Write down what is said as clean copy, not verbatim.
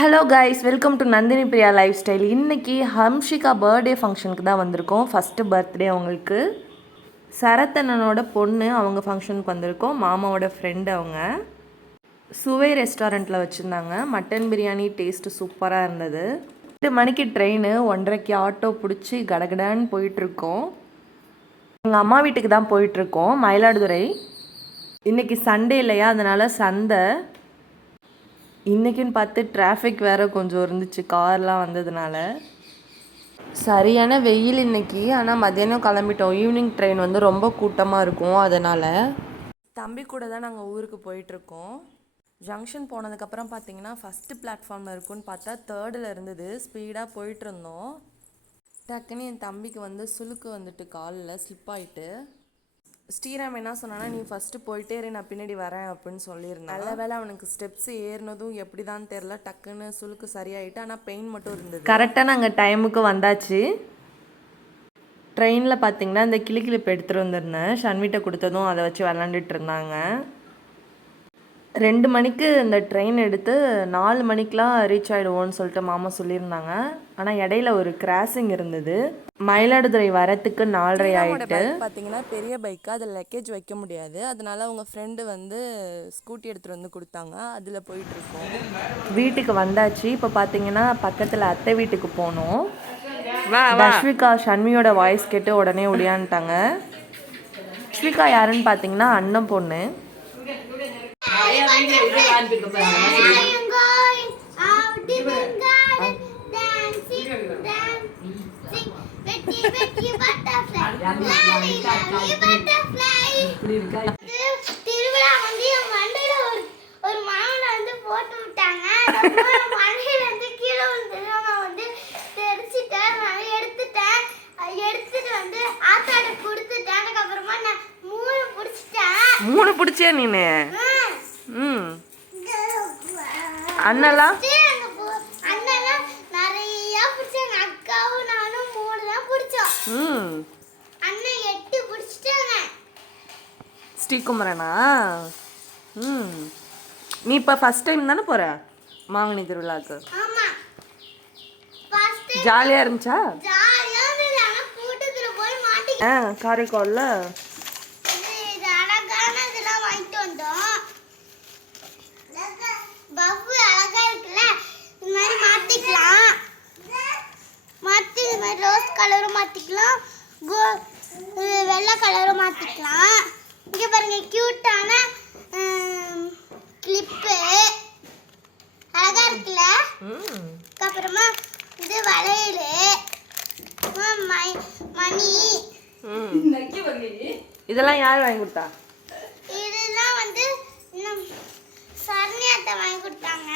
Hello guys, welcome to Nandini Priya life style. இன்றைக்கி ஹம்ஷிகா birthday ஃபங்க்ஷனுக்கு தான் வந்திருக்கோம். ஃபஸ்ட்டு பர்த்டே அவங்களுக்கு. சரத்தண்ணனோட பொண்ணு அவங்க ஃபங்க்ஷனுக்கு வந்திருக்கோம். மாமாவோட ஃப்ரெண்டு அவங்க. சுவை ரெஸ்டாரண்ட்டில் வச்சுருந்தாங்க. மட்டன் பிரியாணி டேஸ்ட்டு சூப்பராக இருந்தது. 8 மணிக்கு ட்ரெயின், 1:30க்கு ஆட்டோ பிடிச்சி கடகடான்னு போயிட்டுருக்கோம். எங்கள் அம்மா வீட்டுக்கு தான் போயிட்டுருக்கோம், மயிலாடுதுறை. இன்றைக்கி சண்டே இல்லையா, அதனால் சந்தை. இன்றைக்கின்னு பார்த்து டிராஃபிக் வேறு கொஞ்சம் இருந்துச்சு, கார்லாம் வந்ததுனால. சரியான வெயில் இன்றைக்கி. ஆனால் மத்தியானம் கிளம்பிட்டோம். ஈவினிங் ட்ரெயின் வந்து ரொம்ப கூட்டமாக இருக்கும். அதனால் தம்பி கூட தான் நாங்கள் ஊருக்கு போயிட்டுருக்கோம். ஜங்ஷன் போனதுக்கப்புறம் பார்த்தீங்கன்னா ஃபஸ்ட்டு பிளாட்ஃபார்மில் இருக்குன்னு பார்த்தா 3rd இருந்தது. ஸ்பீடாக போயிட்டுருந்தோம். டக்குன்னு என் தம்பிக்கு வந்து சுளுக்கு வந்துட்டு காலில் ஸ்லிப் ஆகிட்டு. ஸ்ரீராம் என்ன சொன்னான்னா, நீ ஃபஸ்ட்டு போயிட்டே இரு, நான் பின்னாடி வரேன் அப்படின்னு சொல்லியிருந்தேன். நல்ல வேலை அவனுக்கு ஸ்டெப்ஸ் ஏறினதும் எப்படி தான் தெரில, டக்குன்னு சுளுக்கு சரியாயிட்டு. ஆனால் பெயின் மட்டும் இருந்தது. கரெக்டாக நாங்கள் டைமுக்கு வந்தாச்சு. ட்ரெயினில் பார்த்தீங்கன்னா இந்த கிளிப்பு எடுத்துகிட்டு வந்திருந்தேன். ஷன்விட்ட கொடுத்ததும் அதை வச்சு விளாண்டுட்டு இருந்தாங்க. 2 மணிக்கு இந்த ட்ரெயின் எடுத்து 4 மணிக்கெலாம் ரீச் ஆகிடுவோன்னு சொல்லிட்டு மாமா சொல்லியிருந்தாங்க. ஆனால் இடையில ஒரு கிராசிங் இருந்தது. மயிலாடுதுறை வரத்துக்கு 4:30 ஆகிட்டு. பார்த்தீங்கன்னா பெரிய பைக்கு, அதில் லக்கேஜ் வைக்க முடியாது. அதனால அவங்க ஃப்ரெண்டு வந்து ஸ்கூட்டி எடுத்துகிட்டு வந்து கொடுத்தாங்க. அதில் போயிட்டுருக்கோம். வீட்டுக்கு வந்தாச்சு. இப்போ பார்த்தீங்கன்னா பக்கத்தில் அத்தை வீட்டுக்கு போனோம். தஷ்விகா ஷன்வியோட வாய்ஸ் கேட்டு உடனே ஒடியான்ட்டாங்க. தஷ்விகா யாருன்னு பார்த்தீங்கன்னா அண்ணன் பொண்ணு. மூணு பிடிச்சியா நீனு? அண்ணெல்லாம் ஸ்ரீகுமரனா? நீ இப்போ ஃபஸ்ட் டைம் தானே போகிற மாங்கனி திருவிழாவுக்கு? ஜாலியாக இருந்துச்சா? காரைக்காலில் ரோஸ் கலரும் மாற்றிக்கலாம், வெள்ளை கலரும் மாற்றிக்கலாம். இங்கே பாருங்க, க்யூட்டான கிளிப்பு அழகா இருக்குல்ல. அப்புறமா இது வளையல், மணி. இதெல்லாம் யார் வாங்கி கொடுத்தா? இதெல்லாம் வந்து சரண்யாத்தை வாங்கி கொடுத்தாங்க.